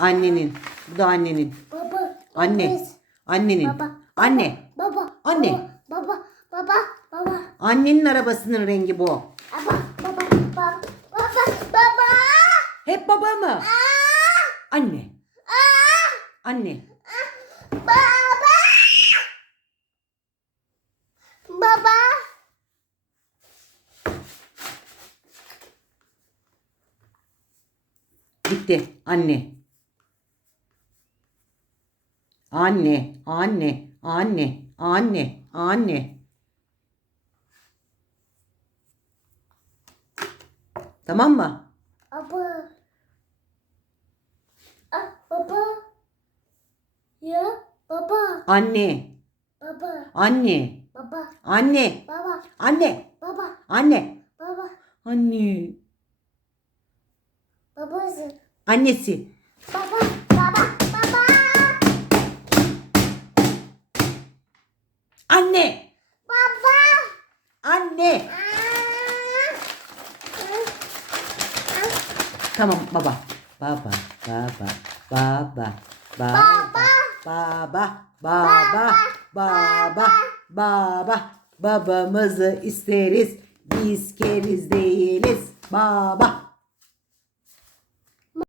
Annenin. Bu da annenin. Baba. Anne. Biz. Annenin. Baba. Anne. Baba. Anne. Baba. Baba. Baba. Annenin arabasının rengi bu. Baba. Baba. Baba. Baba. Baba. Hep baba mı? Anne. Anne. Baba. Baba. Bitti. Anne. Anne. Anne. Anne. Anne. Anne. Tamam mı? Baba. Ah, baba. Ya, baba. Anne. Baba. Anne. Baba. Anne. Baba. Anne. Baba. Anne. Baba. Anne. Babası. Annesi. Baba. Baba. Baba. Anne. Baba. Anne. Tamam baba. Baba. Baba. Baba. Baba. Baba. Baba. Baba. Baba. Babamızı isteriz. Biz keriz değiliz. Baba.